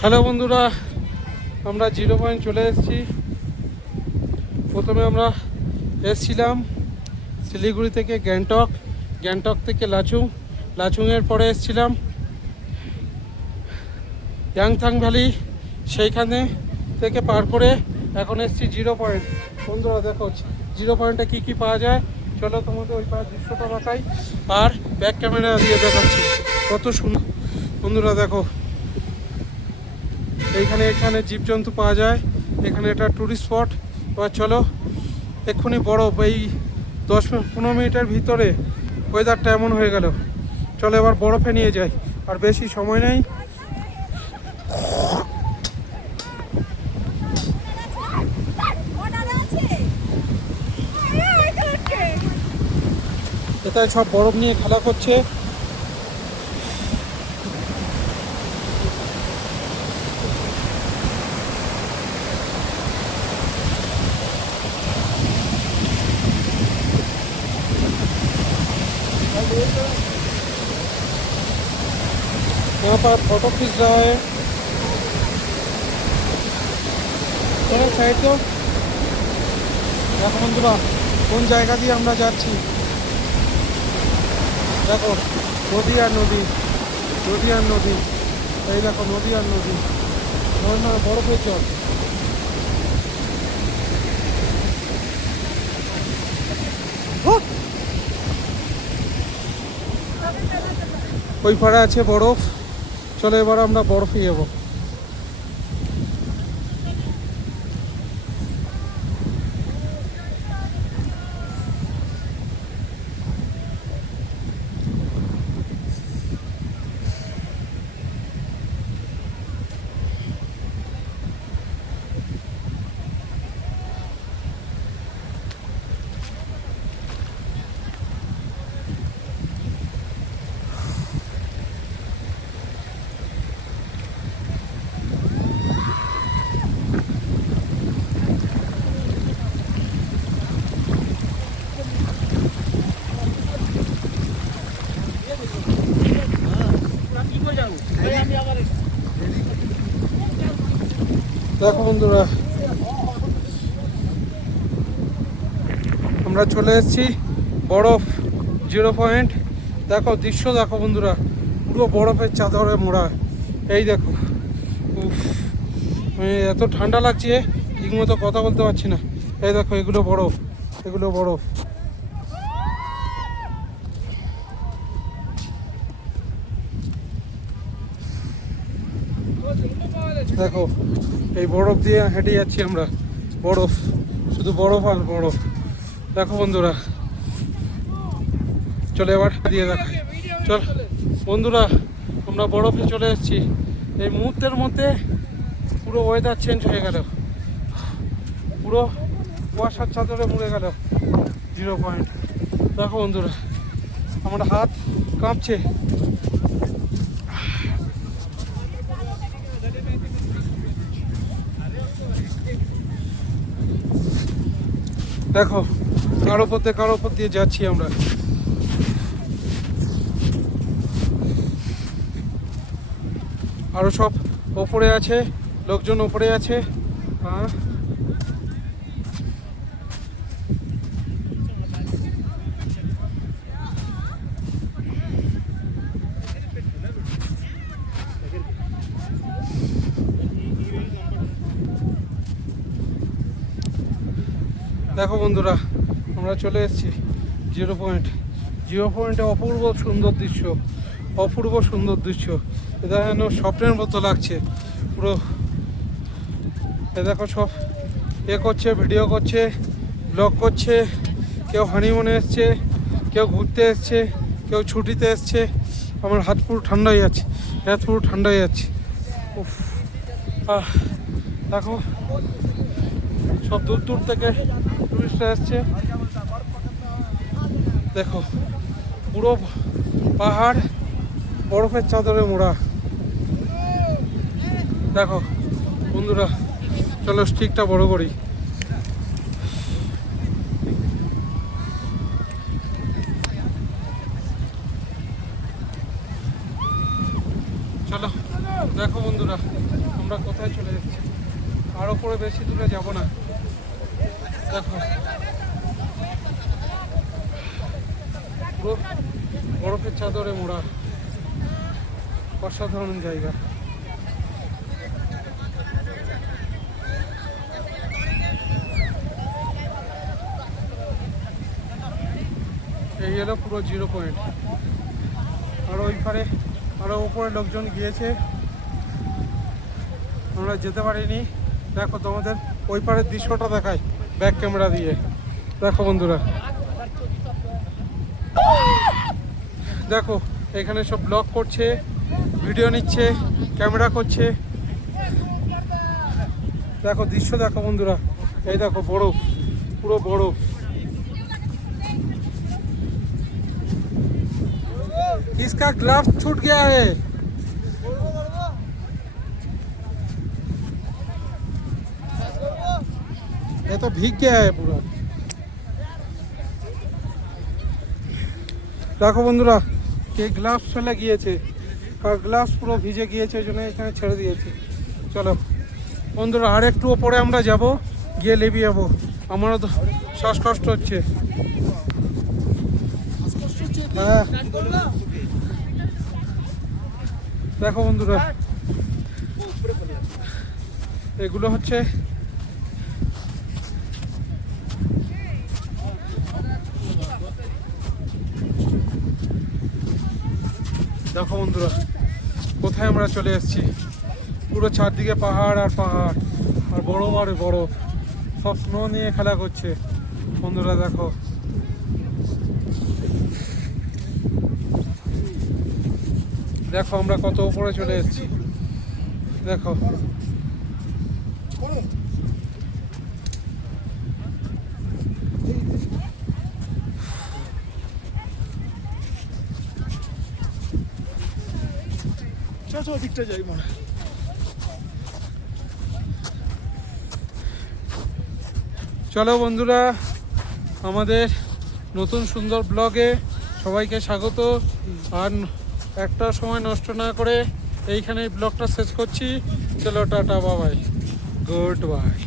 Hello বন্ধুরা, আমরা 0 point চলে এসেছি। প্রথমে আমরা এসেছিলাম শিলিগুড়ি থেকে গ্যাংটক, গ্যাংটক থেকে লাচুং, লাচুংয়ের পরে এসেছিলাম ইয়াংথাং ভ্যালি, সেইখানে থেকে পার করে এখন এসেছি 0 পয়েন্ট। বন্ধুরা দেখো 0 পয়েন্টে কী কী পাওয়া যায়, চলো তোমাদের ওই পায়ের দৃশ্যটা দেখাই আর ব্যাক ক্যামেরা দিয়ে দেখাচ্ছি কত সুন্দর। বন্ধুরা দেখো এখানে জীবজন্তু পাওয়া যায়, এখানে এটা ট্যুরিস্ট স্পট। এবার চলো, এক্ষুনি বরফ, এই 10-15 মিনিটের ভিতরে ওয়েদারটা এমন হয়ে গেল। চলো এবার বরফে নিয়ে যাই, আর বেশি সময় নেই। এটাই সব বরফ নিয়ে খেলা করছে। यहाँ पर फोटो खींच रहा है। चलो साइड तो দেখো বন্ধুরা কোন জায়গা দিয়ে আমরা যাচ্ছি। দেখো নদী আর নদী, নদী আর নদী, এই দেখো নদী আর নদী, না বরফের জল। ওই পাড়ে আছে বরফ। চলো এবার আমরা বরফে যাবো। দেখো বন্ধুরা আমরা চলে এসেছি বরফ 0 পয়েন্ট। দেখো দৃশ্য দেখো বন্ধুরা, পুরো বরফের চাদরে মোড়া। এই দেখো, উফ, এত ঠান্ডা লাগছে ঠিক মতো কথা বলতে পারছি না। এই দেখো এগুলো বরফ, এগুলো বরফ। দেখো এই বরফ দিয়ে হেঁটে যাচ্ছি আমরা, বরফ, শুধু বরফ আর বরফ। দেখো বন্ধুরা চলে এবার দিয়ে দেখাই। চল বন্ধুরা আমরা বরফে চলে এসেছি। এই মুহূর্তের মধ্যে পুরো ওয়েদার চেঞ্জ হয়ে গেল, পুরো কুয়াশার চাদরে মুড়ে গেল 0 পয়েন্ট। দেখো বন্ধুরা আমার হাত কাঁপছে। দেখো কারো উপর দিয়ে যাচ্ছি আমরা। আরো সব ওপরে আছে, লোকজন ওপরে আছে। হ্যাঁ দেখো বন্ধুরা আমরা চলে এসেছি 0 পয়েন্ট। 0 পয়েন্টে অপূর্ব সুন্দর দৃশ্য, অপূর্ব সুন্দর দৃশ্য। এটা যেন স্বপ্নের মতো লাগছে পুরো। এ দেখো সব করছে, ভিডিও করছে, ব্লগ করছে। কেউ হানিমুনে এসছে, কেউ ঘুরতে এসছে, কেউ ছুটিতে এসছে। আমার হাত পুরো ঠান্ডা হয়ে যাচ্ছে, হাত পুরো ঠান্ডা হয়ে যাচ্ছে। উফ, দেখো সব দূর দূর থেকে টুরিস্টরা এসছে। দেখো পুরো পাহাড় বরফের চাদরে মোড়া। দেখো বন্ধুরা চলো স্টিকটা বড় করি। চলো দেখো বন্ধু বন্ধুরা, আমরা কোথায় চলে যাচ্ছি? আর ওপরে বেশি দূরে যাব না। দেখো পুরো বরফের চাদরে মোড়া, অসাধারণ জায়গা। এই হলো পুরো 0 পয়েন্ট। আর ওই পারে আরও উপরে লোকজন গিয়েছে, আমরা যেতে পারিনি। দেখো তোমাদের ওই পারের দৃশ্যটা দেখায় ব্যাক ক্যামেরা দিয়ে। দেখো বন্ধুরা, দেখো এখানে সব ব্লগ করছে, ভিডিও নিচ্ছে, ক্যামেরা করছে। দেখো দৃশ্য দেখো বন্ধুরা, এই দেখো বরফ, পুরো বরফ। किसका ग्लव छूट गया है? ये तो भीग गया है पूरा। দেখো বন্ধুরা, কে গ্লাভস ফেলে গিয়েছে, কার গ্লাভস পুরো ভিজে গিয়েছে, ওই জন্য এখানে ছেড়ে দিয়েছে। চলো বন্ধুরা, আর একটু ওপরে আমরা যাব, গিয়ে লেবি যাবো। আমারও তো শ্বাসকষ্ট হচ্ছে। হ্যাঁ দেখো বন্ধুরা, এগুলো হচ্ছে দেখো বন্ধুরা, কোথায় আমরা চলে এসেছি। পুরো চারদিকে পাহাড় আর পাহাড়, আর বরফ আর বরফ, সব স্নো নিয়ে খেলা করছে বন্ধুরা। দেখো দেখো আমরা কত উপরে চলে এসেছি। দেখো দিকটা যাই মনে। চলো বন্ধুরা, আমাদের নতুন সুন্দর ব্লগে সবাইকে স্বাগত। আর একটা সময় নষ্ট না করে এইখানে ব্লগটা শেষ করছি। চলো টাটা, বাবাই, গুড বাই।